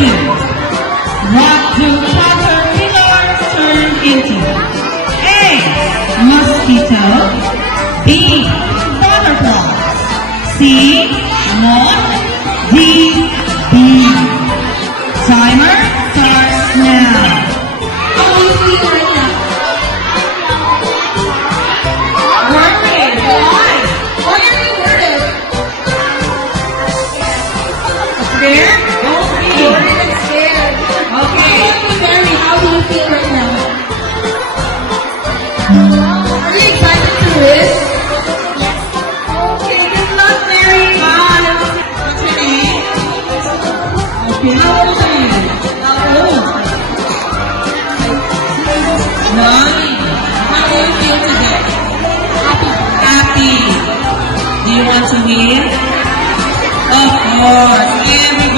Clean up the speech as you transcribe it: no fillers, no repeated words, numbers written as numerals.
into? What do caterpillars turn into? A. Mosquito. B. Butterfly. C. Moth. D. Bee. Timer starts now. How do you feel right now? Worried. Why? Why are you worried? Scared? Don't be. Worried and scared. Okay. Mary, how do you feel right now? Are you excited to win? Okay, good luck, Mary. Bye. What's your name? Okay, how old are you? How old? 9. How do you feel today? Happy. Do you want to win? Of course. Every